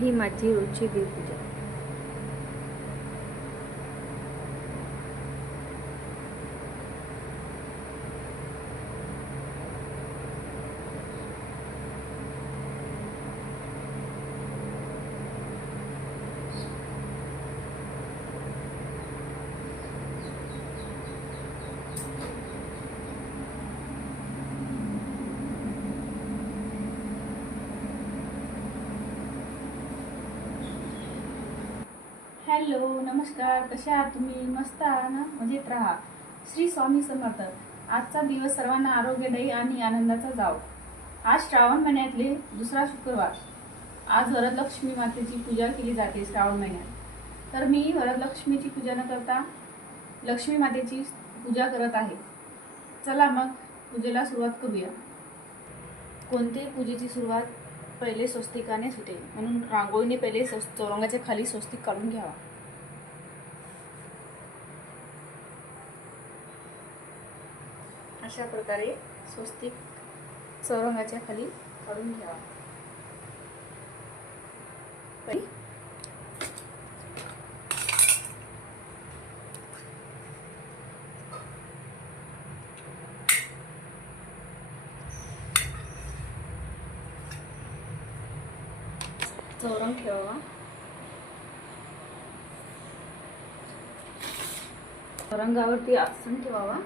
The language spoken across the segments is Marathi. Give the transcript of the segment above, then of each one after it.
ही माझी रोजची देवपूजा हॅलो नमस्कार कसे आहात तुम्ही? मस्त आहात ना? मजेत राहा. श्री स्वामी समर्थ. आजचा दिवस सर्वांना आरोग्यदायी आणि आनंदाचा जाव. आज श्रावण महिन्यातले दुसरा शुक्रवार. आज वरदलक्ष्मी मातेची पूजा केली जाते श्रावण महिन्यात. तर मी वरदलक्ष्मीची पूजा न करता लक्ष्मी मातेची पूजा करत आहे. चला मग पूजेला सुरुवात करूया. कोणत्याही पूजेची सुरुवात पहिले स्वस्तिकानेच होते म्हणून रांगोळीने पहिले स्वस् चौरंगाच्या खाली स्वस्तिक काढून घ्यावा. अशा प्रकारे स्वस्तिक चौरंगाच्या खाली काढून घ्यावा चौरंग ठेवावा. चौरंगावरती आसन ठेवावा.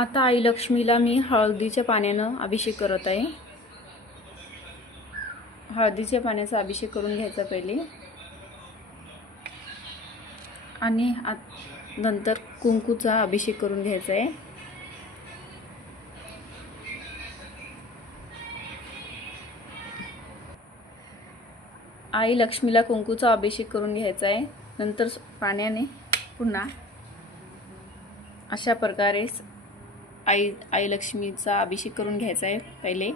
आता आई लक्ष्मीला मी हळदीच्या पाण्यानं अभिषेक करत आहे. हळदीच्या पाण्याचा अभिषेक करून घ्यायचा पहिले. आणि आत- नंतर कुंकूचा अभिषेक करून घ्यायचा आहे. आई लक्ष्मीला कुंकूचा अभिषेक करून घ्यायचा आहे. नंतर पाण्याने पुन्हा अशा प्रकारे आई आई लक्ष्मीचा अभिषेक करून घ्यायचा आहे पहिले.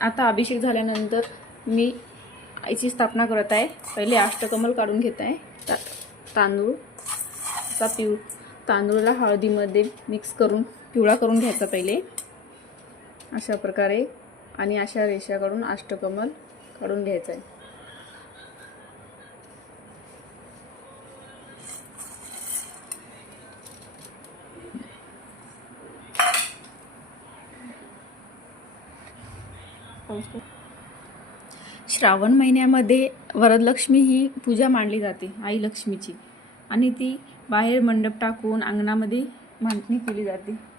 आता अभिषेक झाल्यानंतर मी आईची स्थापना करत आहे. पहिले अष्टकमल काढून घेत आहे. ता तांदूळ असा पिव तांदूळला हळदीमध्ये मिक्स करून पिवळा करून घ्यायचा पहिले. अशा प्रकारे आणि अशा रेषा काढून अष्टकमल काढून घ्यायचं आहे. श्रावण महिन्यामध्ये वरदलक्ष्मी ही पूजा मांडली जाते आई लक्ष्मीची. आणि ती बाहेर मंडप टाकून अंगणामध्ये मांडणी केली जाते.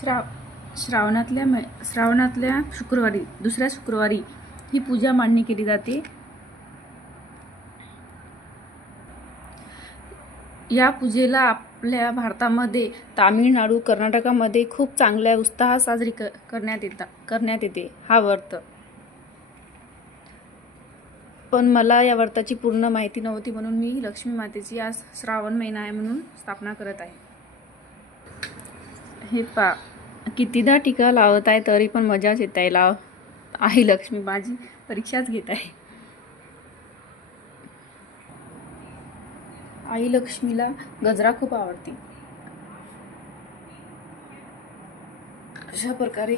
श्राव श्रावणातल्या मै श्रावणातल्या शुक्रवारी दुसऱ्या शुक्रवारी ही पूजा मांडणी केली जाते. या पूजेला आपल्या भारतामध्ये तामिळनाडू कर्नाटकामध्ये खूप चांगल्या उत्साहात साजरी क करण्यात येतात करण्यात येते हा व्रत. पण मला या व्रताची पूर्ण माहिती नव्हती म्हणून मी लक्ष्मी मातेची आज श्रावण महिना आहे म्हणून स्थापना करत आहे. हे पा कितीदा टीका लावत आहे तरी पण मजाच येत आहे लाव आई लक्ष्मी माझी परीक्षाच घेत आहे. आई लक्ष्मीला गजरा खूप आवडते. अशा प्रकारे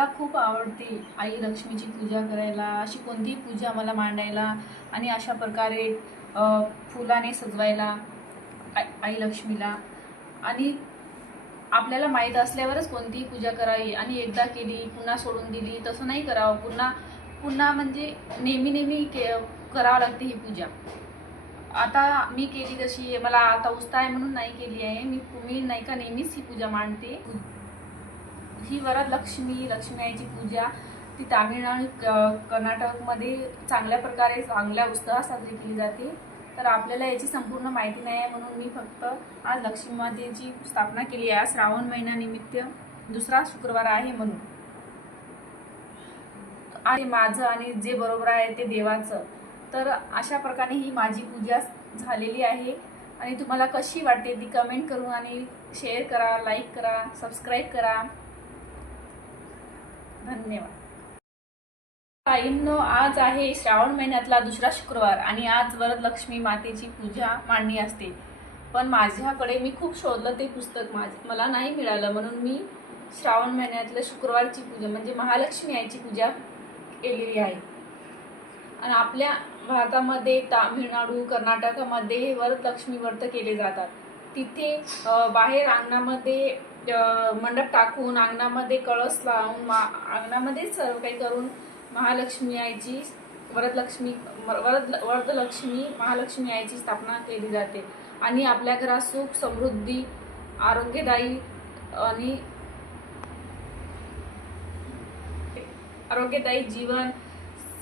मला खूप आवडते आई लक्ष्मीची पूजा करायला अशी कोणतीही पूजा मला मांडायला आणि अशा प्रकारे फुलाने सजवायला आई आई लक्ष्मीला. आणि आपल्याला माहीत असल्यावरच कोणतीही पूजा करावी आणि एकदा केली पुन्हा सोडून दिली तसं नाही करावं. पुन्हा पुन्हा म्हणजे नेहमी नेहमी के करावं लागते ही पूजा. आता मी केली तशी मला आता उत्साह आहे म्हणून नाही केली आहे. मी मी नाही का नेहमीच ही पूजा मांडते. ही वरदलक्ष्मी लक्ष्मी आईची पूजा ती तामिळनाडू क- कर्नाटकमध्ये चांगल्या प्रकारे चांगल्या उत्साहात साजरी केली जाते. तर आपल्याला याची संपूर्ण माहिती नाही आहे म्हणून मी फक्त आज लक्ष्मी मातेची स्थापना केली आहे. श्रावण महिन्यानिमित्त दुसरा शुक्रवार आहे म्हणून. आणि माझं आणि जे बरोबर आहे ते देवाचं. तर अशा प्रकारे ही माझी पूजा झालेली आहे. आणि तुम्हाला कशी वाटते ती कमेंट करून आणि शेअर करा लाईक करा सबस्क्राईब करा. धन्यवाद. ताईंनो आज आहे श्रावण महिन्यातला दुसरा शुक्रवार आणि आज वरदलक्ष्मी मातेची पूजा मांडणी असते. पण माझ्याकडे मी खूप शोधलं ते पुस्तक माझ मला नाही मिळालं म्हणून मी श्रावण महिन्यातल्या शुक्रवारची पूजा म्हणजे महालक्ष्मी आईची पूजा केलेली आहे. आणि आपल्या भारतामध्ये तामिळनाडू कर्नाटकामध्ये हे वरदलक्ष्मी व्रत केले जातात. तिथे बाहेर अंगणामध्ये मंडप टाकून अंगणामध्ये कळस लावून मा अंगणामध्येच सर्व काही करून महालक्ष्मी आईची वरदलक्ष्मी वरद वरदलक्ष्मी महालक्ष्मी आईची स्थापना केली जाते. आणि आपल्या घरात सुख समृद्धी आरोग्यदायी आणि आरोग्यदायी जीवन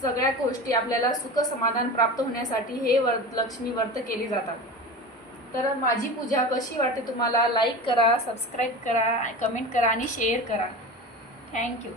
सगळ्या गोष्टी आपल्याला सुख समाधान प्राप्त होण्यासाठी हे वरदलक्ष्मी व्रत केले जातात. तर माझी पूजा कशी वाटते तुम्हाला? लाईक करा सबस्क्राईब करा कमेंट करा आणि शेअर करा. थँक्यू